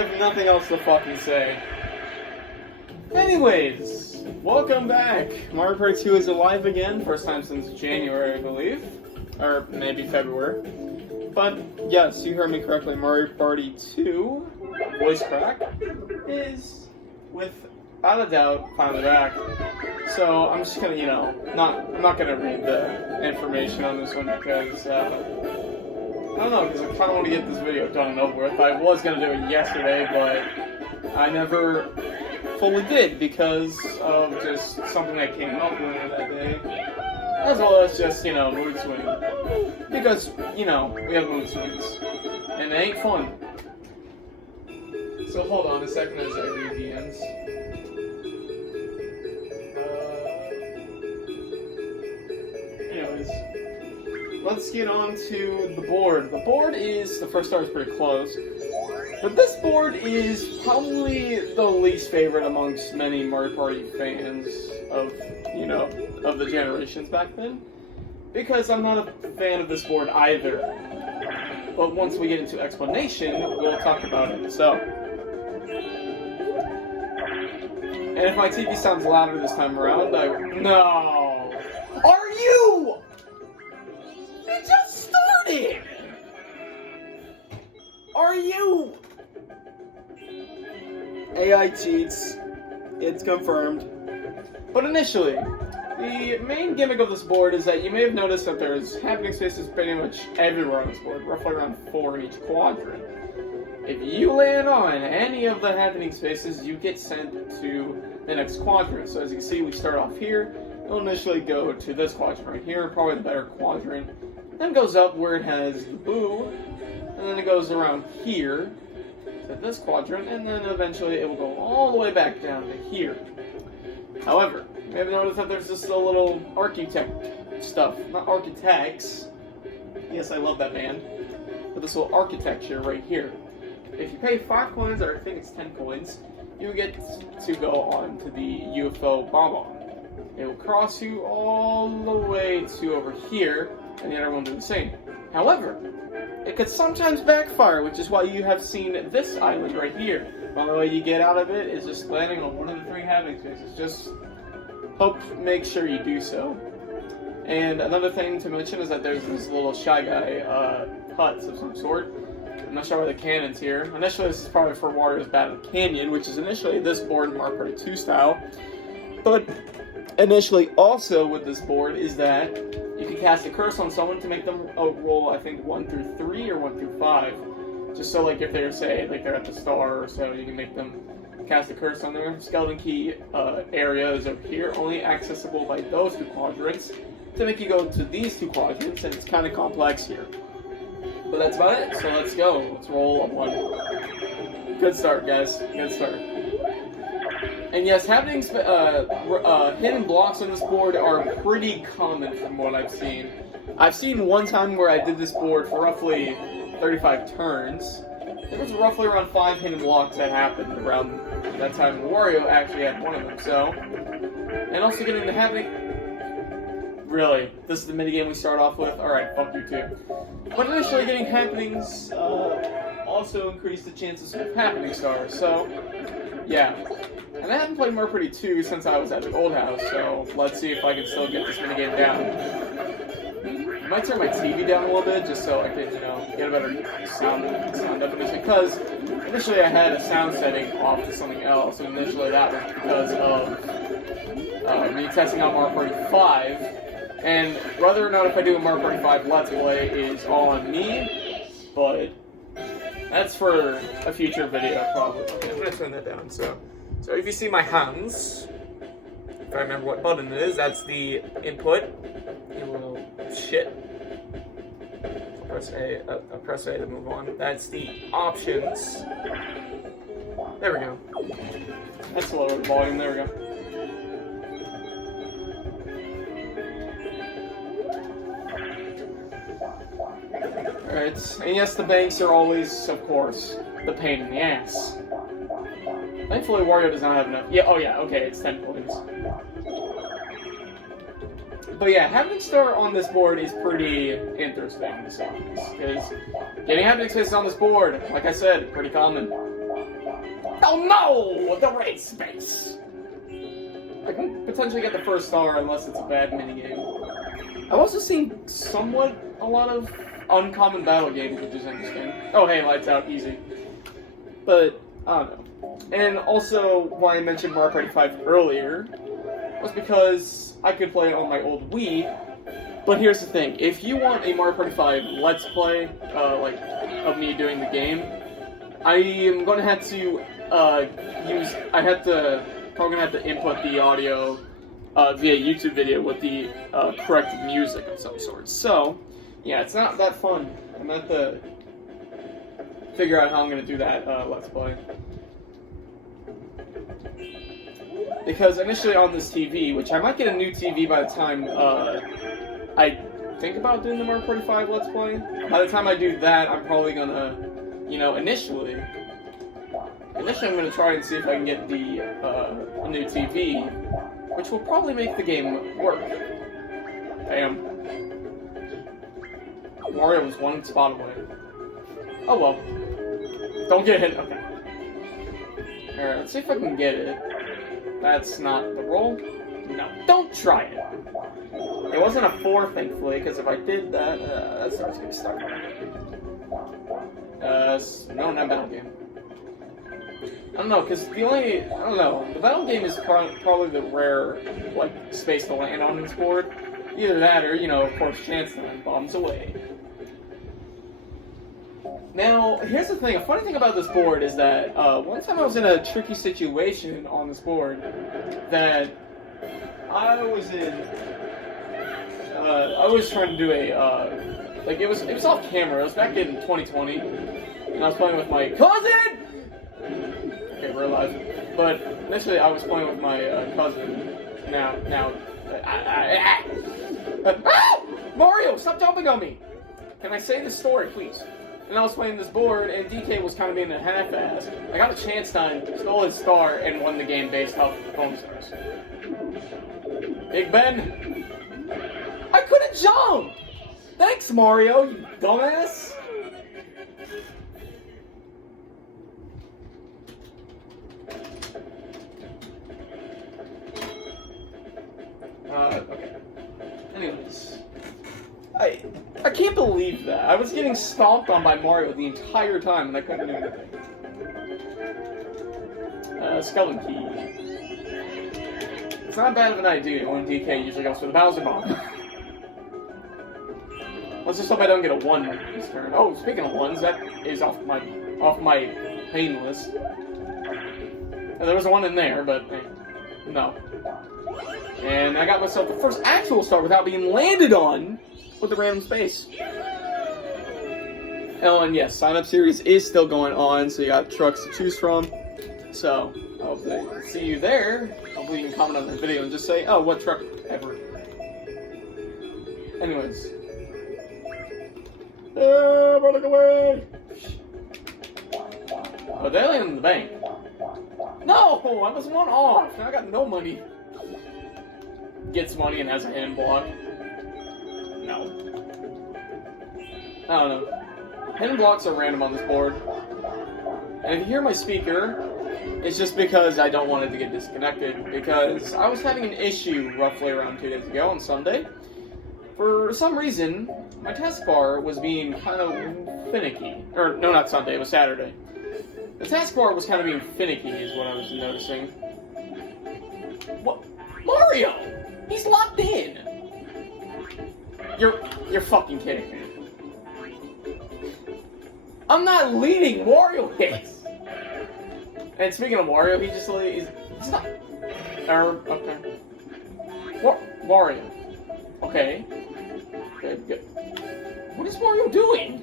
have nothing else to fucking say. Anyways, welcome back. Mario Party 2 is alive again, first time since January, I believe. Or maybe February. But, yes, you heard me correctly, Mario Party 2, voice crack, is, without a doubt, finally back. So, I'm just gonna, I'm not gonna read the information on this one because, I don't know, because I kind of want to get this video done and over with. I was gonna do it yesterday, but I never fully did because of just something that came up that day. As well as just, mood swing. Because, we have mood swings. And it ain't fun. So hold on a second as I read the ends. Anyways. Let's get on to the board. The board the first star is pretty close. But this board is probably the least favorite amongst many Mario Party fans of the generations back then. Because I'm not a fan of this board either. But once we get into explanation, we'll talk about it. So. And if my TV sounds louder this time around, No! Are you? It just started! Are you? AI cheats. It's confirmed. But initially, the main gimmick of this board is that you may have noticed that there's happening spaces pretty much everywhere on this board, roughly around 4 in each quadrant. If you land on any of the happening spaces, you get sent to the next quadrant. So as you can see, we start off here. It'll initially go to this quadrant right here, probably the better quadrant. Then goes up where it has the boo, and then it goes around here to this quadrant, and then eventually it will go all the way back down to here. However, you may have noticed that there's just a little architect stuff. Not architects. Yes, I love that band. But this little architecture right here. If you pay 5 coins, or I think it's 10 coins, you get to go on to the UFO Bonbon. It will cross you all the way to over here, and the other one will do the same. However, it could sometimes backfire, which is why you have seen this island right here. The only way you get out of it is just landing on one of the 3 happening spaces. Just make sure you do so. And another thing to mention is that there's this little Shy Guy huts of some sort. I'm not sure why the cannon's here. Initially, this is probably for Wario's Battle Canyon, which is initially this board in Mario Party 2 style. But initially, also with this board, is that you can cast a curse on someone to make them roll, I think, 1 through 3 or 1 through 5. Just so, like, if they're, say, like they're at the star or so, you can make them cast a curse on their skeleton key area is over here, only accessible by those 2 quadrants. To make you go to these 2 quadrants, and it's kind of complex here. But that's about it, so let's go. Let's roll a 1. Good start, guys. Good start. And yes, having hidden blocks on this board are pretty common from what I've seen. I've seen one time where I did this board for roughly 35 turns. There was roughly around 5 hidden blocks that happened around that time. Wario actually had one of them, so. And also getting the happening. Really? This is the minigame we start off with? Alright, fuck you too. But initially getting happenings also increased the chances of happening stars, so yeah. And I haven't played Mario Party 2 since I was at the old house, so let's see if I can still get this minigame down. I might turn my TV down a little bit just so I can, get a better sound definition, because initially I had a sound setting off to something else, and initially that was because of me testing out Mario Party 5. And whether or not if I do a Mario Party 5 Let's Play is all on me, but that's for a future video probably. Okay, I'm gonna turn that down. So if you see my hands, if I remember what button it is, that's the input. You little shit. I'll press A to move on. That's the options. There we go. That's lower the volume. There we go. Alright, and yes, the banks are always, of course, the pain in the ass. Thankfully, Wario does not have enough. Yeah, oh yeah, okay, it's 10 points. But yeah, Happening Star on this board is pretty interesting, to be honest, because getting Happening Spaces on this board, like I said, pretty common. Oh no! The red space! I can potentially get the first star unless it's a bad minigame. I've also seen somewhat a lot of uncommon battle games, which is interesting. Oh hey, lights out, easy. But, I don't know. And also, why I mentioned Mario Party 5 earlier was because I could play it on my old Wii. But here's the thing, if you want a Mario Party 5 Let's Play, like, of me doing the game, I am going to have to, probably going to have to input the audio, via YouTube video with the, correct music of some sort. So, yeah, it's not that fun. I'm going to have to figure out how I'm going to do that, Let's Play. Because initially on this TV, which I might get a new TV by the time, I think about doing the Mario Party 5 Let's Play. By the time I do that, I'm probably gonna, initially I'm gonna try and see if I can get the, a new TV, which will probably make the game work. Damn. Mario was one spot away. Oh well. Don't get hit, okay. Alright, let's see if I can get it. That's not the roll. No, don't try it. It wasn't a 4, thankfully, because if I did that, that starts getting stuck. No, not battle game. I don't know, because the battle game is probably the rare, like, space to land on this board. Either that or, of course, Chance Land bombs away. Now, here's the thing, a funny thing about this board is that, one time I was in a tricky situation on this board that I was in, I was trying to do a, it was off camera, it was back in 2020, and I was playing with my cousin! Okay, we're alive. But, initially I was playing with my, cousin, Mario, stop jumping on me! Can I say this story, please? And I was playing this board, and DK was kind of being a half-ass. I got a chance time, stole his star, and won the game based off of phone stars. Big Ben! I couldn't jump! Thanks, Mario, you dumbass! Okay. Anyways. I can't believe that. I was getting stomped on by Mario the entire time and I couldn't do anything. Skeleton Key. It's not bad of an idea when DK usually goes for the Bowser Bomb. Let's just hope I don't get a 1 this turn. Oh, speaking of 1s, that is off my pain list. There was a 1 in there, but no. And I got myself the first actual star without being landed on with a random space. Oh, and yes, sign-up series is still going on, so you got trucks to choose from. So, I hope to see you there. Hopefully you can comment on the video and just say, oh, what truck ever. Anyways. Running away! Oh, they landed in the bank. No! I was 1 off! Now I got no money. Gets money and has a hand block. No. I don't know. Hidden blocks are random on this board. And if you hear my speaker, it's just because I don't want it to get disconnected. Because I was having an issue roughly around 2 days ago on Sunday. For some reason, my taskbar was being kind of finicky. Or, no, not Sunday, it was Saturday. The taskbar was kind of being finicky is what I was noticing. What? Mario! He's locked in! You're fucking kidding me. I'm not leading, Wario is! And speaking of Wario, he just he's not... okay. Wario. Okay. Good. What is Mario doing?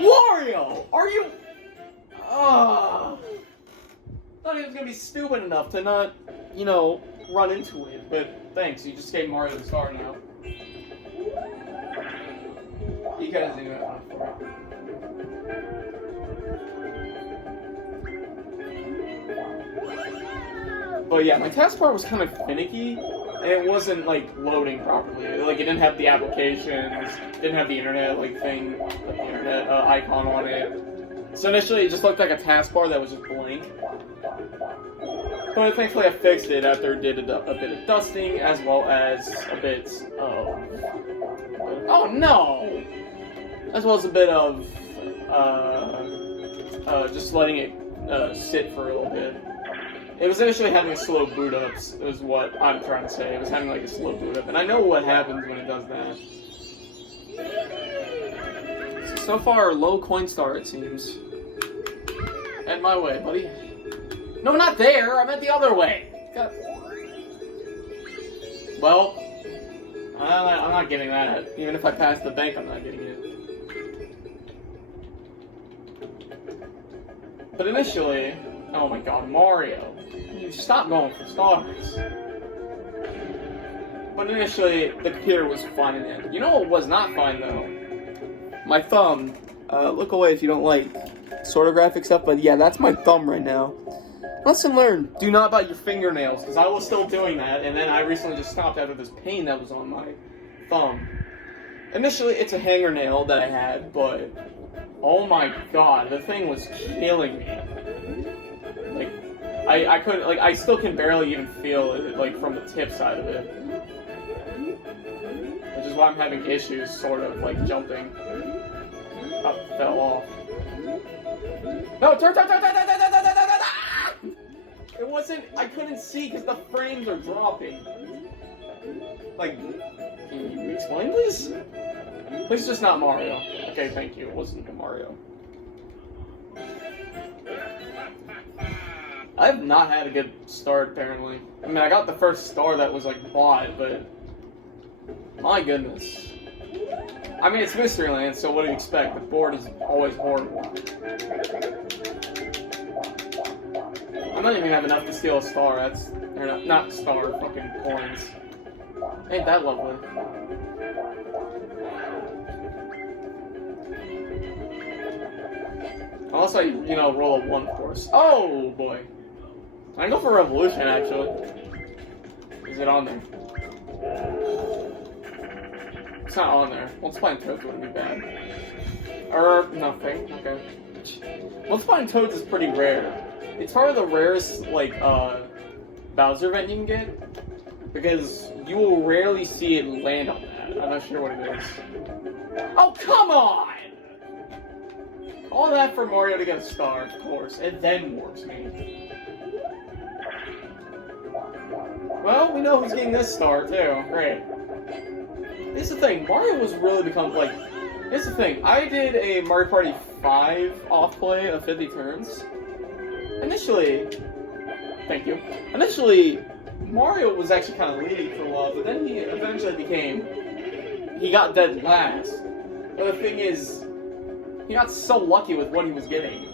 Wario! Are you... thought he was gonna be stupid enough to not, run into it, but thanks, you just gave Mario the star now. You guys do it for it. But yeah, my taskbar was kind of finicky, and it wasn't like loading properly. Like it didn't have the applications, didn't have the internet like thing, like the internet icon on it. So initially, it just looked like a taskbar that was just blank. But thankfully, I fixed it after it did a bit of dusting, as well as a bit of... Oh no! As well as a bit of just letting it sit for a little bit. It was initially having a slow boot up, is what I'm trying to say. It was having like a slow boot up, and I know what happens when it does that. So far, low Coinstar, it seems. Head my way, buddy. No, not there! I meant the other way! God. Well, I'm not getting that. Even if I pass the bank, I'm not getting it. But initially... Oh my god, Mario. You stop going for stars. But initially, the computer was finding it. You know what was not fine, though? My thumb. Look away if you don't like sort of graphic stuff, but yeah, that's my thumb right now. Lesson learned, do not bite your fingernails, because I was still doing that, and then I recently just stopped out of this pain that was on my thumb. Initially, it's a hanger nail that I had, but oh my god, the thing was killing me. Like, I couldn't, like, I still can barely even feel it, like, from the tip side of it. Which is why I'm having issues, sort of, like, jumping. Oh, fell off. No, turn! It wasn't, I couldn't see because the frames are dropping. Like, can you explain this? It's just not Mario. Okay, thank you, it wasn't Mario. I have not had a good start, apparently. I mean, I got the first star that was, like, bought, but... My goodness. I mean, it's Mysteryland, so what do you expect? The board is always horrible. I don't even have enough to steal a star, that's... Or not star, fucking coins. Ain't that lovely. Unless I, you know, roll a 1, of course. Oh, boy. I can go for Revolution, actually. Is it on there? It's not on there. Multiplying Toads wouldn't be bad. Or, nothing. Okay. Multiplying Toads is pretty rare. It's probably the rarest, like, Bowser event you can get. Because you will rarely see it land on that. I'm not sure what it is. Oh, come on! All that for Mario to get a star, of course. It then warps me. Well, we know who's getting this star, too. Great. Here's the thing, Mario was really become, like... Here's the thing, I did a Mario Party 5 off-play of 50 turns. Initially... Thank you. Initially, Mario was actually kind of leading for a while, but then he eventually became... He got dead last. But the thing is, he got so lucky with what he was getting.